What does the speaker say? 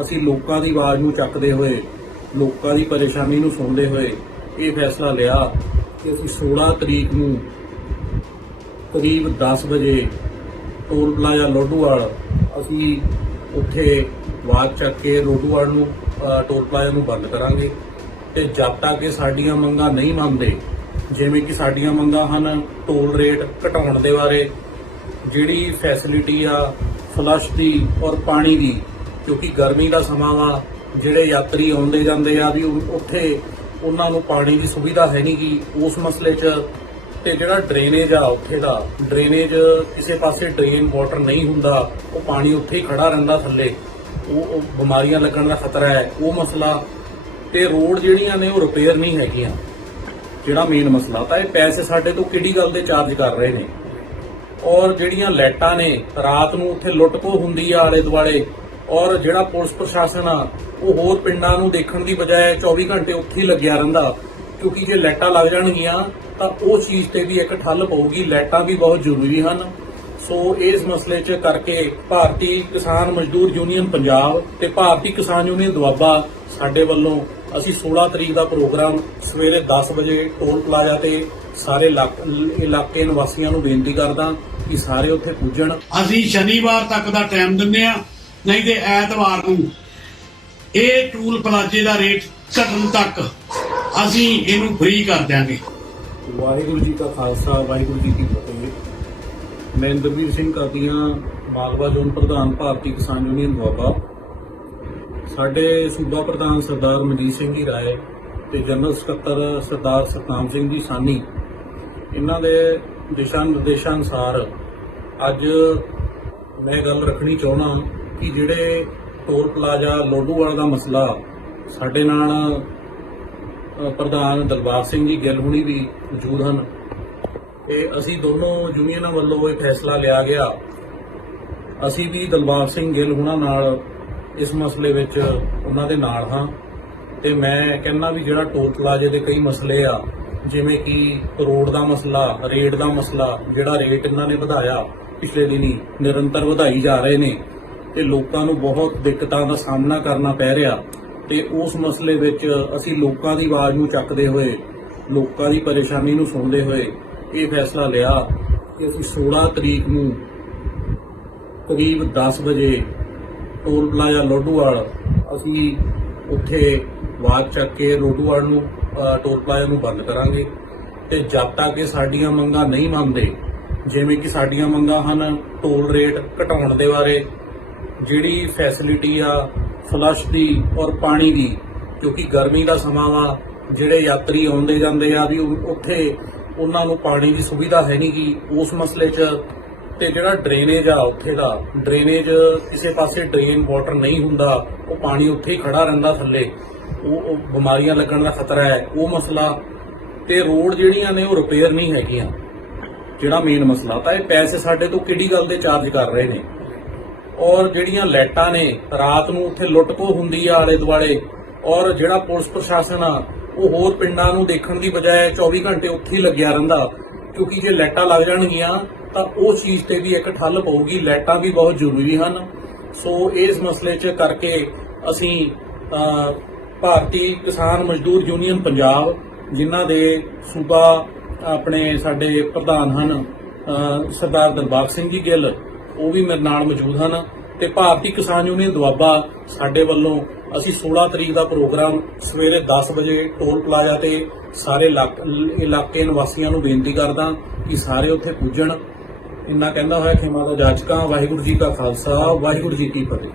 ਅਸੀਂ ਲੋਕਾਂ ਦੀ ਆਵਾਜ਼ ਨੂੰ ਚੱਕਦੇ ਹੋਏ, ਲੋਕਾਂ ਦੀ ਪਰੇਸ਼ਾਨੀ ਨੂੰ ਸੁਣਦੇ ਹੋਏ ਇਹ ਫੈਸਲਾ ਲਿਆ ਕਿ ਅਸੀਂ 16 ਤਰੀਕ ਨੂੰ ਕਰੀਬ 10 ਵਜੇ ਟੋਲ ਪਲਾਜ਼ਾ ਲੋਡੂਵਾਲ ਅਸੀਂ ਉੱਥੇ ਵਾਕ ਚੱਕ ਕੇ ਲੋਡੂਵਾਲ ਨੂੰ ਟੋਲ ਪਲਾਜ਼ਾ ਨੂੰ ਬੰਦ ਕਰਾਂਗੇ। ਤੇ ਜਦ ਤੱਕ ਇਹ ਸਾਡੀਆਂ ਮੰਗਾਂ ਨਹੀਂ ਮੰਨਦੇ, ਜਿਵੇਂ ਕਿ ਸਾਡੀਆਂ ਮੰਗਾਂ ਹਨ ਟੋਲ ਰੇਟ ਘਟਾਉਣ ਦੇ ਬਾਰੇ, ਜਿਹੜੀ ਫੈਸਿਲਿਟੀ ਆ ਫਲਸ਼ ਦੀ ਔਰ ਪਾਣੀ ਦੀ ਕਿਉਂਕਿ ਗਰਮੀ ਦਾ ਸਮਾਂ ਵਾ, ਜਿਹੜੇ ਯਾਤਰੀ ਆਉਂਦੇ ਜਾਂਦੇ ਆ ਵੀ ਉੱਥੇ ਉਹਨਾਂ ਨੂੰ ਪਾਣੀ ਦੀ ਸੁਵਿਧਾ ਹੈ ਨਹੀਂ ਗੀ। ਉਸ ਮਸਲੇ 'ਚ ਤੇ ਜਿਹੜਾ ਡਰੇਨੇਜ ਆ ਉੱਥੇ ਦਾ, ਡਰੇਨੇਜ ਕਿਸੇ ਪਾਸੇ ਡਰੇਨ ਵਾਟਰ ਨਹੀਂ ਹੁੰਦਾ, ਉਹ ਪਾਣੀ ਉੱਥੇ ਹੀ ਖੜਾ ਰਹਿੰਦਾ ਥੱਲੇ। ਉਹ ਉਹ ਬਿਮਾਰੀਆਂ ਲੱਗਣ ਦਾ ਖਤਰਾ ਹੈ। ਉਹ ਮਸਲਾ ਤੇ ਰੋਡ ਜਿਹੜੀਆਂ ਨੇ ਉਹ ਰਿਪੇਅਰ ਨਹੀਂ ਹੈਗੀਆਂ। ਜਿਹੜਾ ਮੇਨ ਮਸਲਾ ਤਾਂ ਇਹ ਪੈਸੇ ਸਾਡੇ ਤੋਂ ਕਿਹੜੀ ਗੱਲ ਦੇ ਚਾਰਜ ਕਰ ਰਹੇ ਨੇ? ਔਰ ਜਿਹੜੀਆਂ ਲਾਈਟਾਂ ਨੇ, ਰਾਤ ਨੂੰ ਉੱਥੇ ਲੁੱਟਪੋ ਹੁੰਦੀ ਆ ਆਲੇ ਦੁਆਲੇ ਔਰ ਜਿਹੜਾ ਪੁਲਿਸ ਪ੍ਰਸ਼ਾਸਨ ਆ, ਉਹ ਹੋਰ ਪਿੰਡਾਂ ਨੂੰ ਦੇਖਣ ਦੀ ਬਜਾਏ 24 ਘੰਟੇ ਉੱਥੇ ਹੀ ਲੱਗਿਆ ਰਹਿੰਦਾ। ਕਿਉਂਕਿ ਜੇ ਲਾਈਟਾਂ ਲੱਗ ਜਾਣਗੀਆਂ, ਤਾਂ ਉਹ ਚੀਜ਼ ਤੇ ਵੀ ਇੱਕ ਠੱਲ ਪਊਗੀ, ਲਾਈਟਾਂ ਵੀ ਬਹੁਤ ਜ਼ਰੂਰੀ ਹਨ। ਸੋ ਇਸ ਮਸਲੇ 'ਚ ਕਰਕੇ ਭਾਰਤੀ ਕਿਸਾਨ ਮਜ਼ਦੂਰ ਯੂਨੀਅਨ ਪੰਜਾਬ ਤੇ ਭਾਰਤੀ ਕਿਸਾਨ ਯੂਨੀਅਨ ਦੁਆਬਾ ਸਾਡੇ ਵੱਲੋਂ ਅਸੀਂ 16 ਤਰੀਕ ਦਾ ਪ੍ਰੋਗਰਾਮ ਸਵੇਰੇ 10 ਵਜੇ ਟੋਲ ਪਲਾਜ਼ਾ ਤੇ ਸਾਰੇ ਇਲਾਕ- ਇਲਾਕੇ ਨਿਵਾਸੀਆਂ ਨੂੰ ਬੇਨਤੀ ਕਰਦਾ ਕਿ ਸਾਰੇ ਉੱਥੇ ਪੁੱਜਣ। ਅਸੀਂ ਸ਼ਨੀਵਾਰ ਤੱਕ ਦਾ ਟਾਈਮ ਦਿੰਨੇ ਆ ਨਹੀਂ ਤੇ ਐਤਵਾਰ ਨੂੰ ਇਹ ਟੂਲ ਪਲਾਜੇ ਦਾ ਰੇਟ ਘਟਣ ਤੱਕ ਅਸੀਂ ਇਹਨੂੰ ਫ੍ਰੀ ਕਰ ਦਿਆਂਗੇ। ਵਾਹਿਗੁਰੂ ਜੀ ਕਾ ਖਾਲਸਾ, ਵਾਹਿਗੁਰੂ ਜੀ ਕੀ ਫਤਿਹ। ਮੈਂ ਇੰਦਰਵੀਰ ਸਿੰਘ ਕਾਦੀਆਂ, ਮਾਲਵਾ ਜ਼ੋਨ ਪ੍ਰਧਾਨ ਭਾਰਤੀ ਕਿਸਾਨ ਯੂਨੀਅਨ ਦੁਆਬਾ। ਸਾਡੇ ਸੂਬਾ ਪ੍ਰਧਾਨ ਸਰਦਾਰ ਮਨਜੀਤ ਸਿੰਘ ਜੀ ਰਾਏ ਤੇ ਜਨਰਲ ਸਕੱਤਰ ਸਰਦਾਰ ਸਤਨਾਮ ਸਿੰਘ ਜੀ ਸਾਨੀ, ਇਹਨਾਂ ਦੇ ਦਿਸ਼ਾ ਨਿਰਦੇਸ਼ਾਂ ਅਨੁਸਾਰ ਅੱਜ ਮੈਂ ਗੱਲ ਰੱਖਣੀ ਚਾਹੁੰਦਾ ਕਿ ਜਿਹੜੇ ਟੋਲ ਪਲਾਜ਼ਾ ਲੋਡੂਵਾਲ ਦਾ ਮਸਲਾ, ਸਾਡੇ ਨਾਲ ਪ੍ਰਧਾਨ ਦਲਬਾਰ ਸਿੰਘ ਜੀ ਗਿੱਲ ਹੁਣੀ ਵੀ ਮੌਜੂਦ ਹਨ। ਤੇ ਅਸੀਂ ਦੋਨੋਂ ਯੂਨੀਅਨਾਂ ਵੱਲੋਂ ਇਹ ਫੈਸਲਾ ਲਿਆ ਗਿਆ। ਅਸੀਂ ਵੀ ਦਲਬਾਗ ਸਿੰਘ ਗਿੱਲ ਹੁਣਾਂ ਨਾਲ ਇਸ ਮਸਲੇ ਵਿੱਚ ਉਹਨਾਂ ਦੇ ਨਾਲ ਹਾਂ। ਤੇ ਮੈਂ ਕਹਿੰਦਾ ਵੀ ਜਿਹੜਾ ਟੋਲ ਪਲਾਜ਼ੇ ਦੇ ਕਈ ਮਸਲੇ ਆ, ਜਿਵੇਂ ਕਿ ਰੋਡ ਦਾ ਮਸਲਾ ਰੇਟ ਦਾ ਮਸਲਾ, ਜਿਹੜਾ ਰੇਟ ਇਹਨਾਂ ਨੇ ਵਧਾਇਆ ਪਿਛਲੇ ਦਿਨੀ, ਨਿਰੰਤਰ ਵਧਾਈ ਜਾ ਰਹੇ ਨੇ। ਤੇ ਲੋਕਾਂ ਨੂੰ ਬਹੁਤ ਦਿੱਕਤਾਂ ਦਾ ਸਾਹਮਣਾ ਕਰਨਾ ਪੈ ਰਿਹਾ ਤੇ ਉਸ ਮਸਲੇ ਵਿੱਚ ਅਸੀਂ ਲੋਕਾਂ ਦੀ ਆਵਾਜ਼ ਨੂੰ ਚੱਕਦੇ ਹੋਏ, ਲੋਕਾਂ ਦੀ ਪਰੇਸ਼ਾਨੀ ਨੂੰ ਸੁਣਦੇ ਹੋਏ ਇਹ ਫੈਸਲਾ ਲਿਆ ਕਿ ਅਸੀਂ 16 ਤਰੀਕ ਨੂੰ ਕਰੀਬ 10 ਵਜੇ ਟੋਲ ਪਲਾਜ਼ਾ ਲੋਡੂਵਾਲ ਅਸੀਂ ਉੱਥੇ ਵਾਕ ਚੱਕ ਕੇ ਲੋਡੂਵਾਲ ਨੂੰ ਟੋਲ ਪਲਾਜ਼ਾ ਨੂੰ ਬੰਦ ਕਰਾਂਗੇ। ਤੇ ਜਦ ਤੱਕ ਇਹ ਸਾਡੀਆਂ ਮੰਗਾਂ ਨਹੀਂ ਮੰਨਦੇ, ਜਿਵੇਂ ਕਿ ਸਾਡੀਆਂ ਮੰਗਾਂ ਹਨ, ਟੋਲ ਰੇਟ ਘਟਾਉਣ ਦੇ ਬਾਰੇ ਜਿਹੜੀ ਫੈਸਿਲਿਟੀ ਆ ਫਲਸ਼ ਦੀ ਔਰ ਪਾਣੀ ਦੀ, ਕਿਉਂਕਿ ਗਰਮੀ ਦਾ ਸਮਾਂ ਵਾ, ਜਿਹੜੇ ਯਾਤਰੀ ਆਉਂਦੇ ਜਾਂਦੇ ਆ ਵੀ ਉੱਥੇ ਉਹਨਾਂ ਨੂੰ ਪਾਣੀ ਦੀ ਸੁਵਿਧਾ ਹੈ ਨਹੀਂ ਗੀ, ਉਸ ਮਸਲੇ 'ਚ ਤੇ ਜਿਹੜਾ ਡਰੇਨੇਜ ਆ ਉੱਥੇ ਦਾ ਡਰੇਨੇਜ ਕਿਸੇ ਪਾਸੇ ਡਰੇਨ ਵਾਟਰ ਨਹੀਂ ਹੁੰਦਾ, ਉਹ ਪਾਣੀ ਉੱਥੇ ਹੀ ਖੜਾ ਰਹਿੰਦਾ ਥੱਲੇ, ਉਹ ਉਹ ਬਿਮਾਰੀਆਂ ਲੱਗਣ ਦਾ ਖਤਰਾ ਹੈ, ਉਹ ਮਸਲਾ, ਤੇ ਰੋਡ ਜਿਹੜੀਆਂ ਨੇ ਉਹ ਰਿਪੇਅਰ ਨਹੀਂ ਹੈਗੀਆਂ। ਜਿਹੜਾ ਮੇਨ ਮਸਲਾ, ਤਾਂ ਇਹ ਪੈਸੇ ਸਾਡੇ ਤੋਂ ਕਿਹੜੀ ਗੱਲ ਦੇ ਚਾਰਜ ਕਰ ਰਹੇ ਨੇ? ਔਰ ਜਿਹੜੀਆਂ ਲਾਈਟਾਂ ਨੇ, ਰਾਤ ਨੂੰ ਉੱਥੇ ਲੁੱਟਪੋ ਹੁੰਦੀ ਆ ਆਲੇ ਦੁਆਲੇ ਔਰ ਜਿਹੜਾ ਪੁਲਿਸ ਪ੍ਰਸ਼ਾਸਨ ਆ, ਉਹ ਹੋਰ ਪਿੰਡਾਂ ਨੂੰ ਦੇਖਣ ਦੀ ਬਜਾਏ 24 ਘੰਟੇ ਉੱਥੇ ਹੀ ਲੱਗਿਆ ਰਹਿੰਦਾ। ਕਿਉਂਕਿ ਜੇ ਲਾਈਟਾਂ ਲੱਗ ਜਾਣਗੀਆਂ, ਤਾਂ ਉਹ ਚੀਜ਼ ਤੇ ਵੀ ਇੱਕ ਠੱਲ ਪਊਗੀ, ਲਾਈਟਾਂ ਵੀ ਬਹੁਤ ਜ਼ਰੂਰੀ ਹਨ। ਸੋ ਇਸ ਮਸਲੇ 'ਚ ਕਰਕੇ ਅਸੀਂ ਭਾਰਤੀ ਕਿਸਾਨ ਮਜ਼ਦੂਰ ਯੂਨੀਅਨ ਪੰਜਾਬ, ਜਿਨ੍ਹਾਂ ਦੇ ਸੂਬਾ ਆਪਣੇ ਸਾਡੇ ਪ੍ਰਧਾਨ ਹਨ ਸਰਦਾਰ ਦਰਬਾਗ ਸਿੰਘ ਜੀ ਗਿੱਲ ਉਹ ਵੀ ਮੇਰੇ ਨਾਲ ਮੌਜੂਦ ਹਨ ਤੇ ਭਾਰਤੀ ਕਿਸਾਨ ਯੂਨੀਅਨ ਦੁਆਬਾ ਸਾਡੇ ਵੱਲੋਂ ਅਸੀਂ 16 ਤਰੀਕ ਦਾ ਪ੍ਰੋਗਰਾਮ ਸਵੇਰੇ 10 ਵਜੇ ਟੋਲ ਪਲਾਜ਼ਾ ਤੇ ਸਾਰੇ ਇਲਾਕ- ਇਲਾਕੇ ਨਿਵਾਸੀਆਂ ਨੂੰ ਬੇਨਤੀ ਕਰਦਾ ਕਿ ਸਾਰੇ ਉੱਥੇ ਪੁੱਜਣ। ਇੰਨਾ ਕਹਿੰਦਾ ਹੋਇਆ ਖਿਮਾ ਦਾ ਜਾਚਕਾਂ, ਵਾਹਿਗੁਰੂ ਜੀ ਕਾ ਖਾਲਸਾ, ਵਾਹਿਗੁਰੂ ਜੀ ਕੀ ਫਤਿਹ।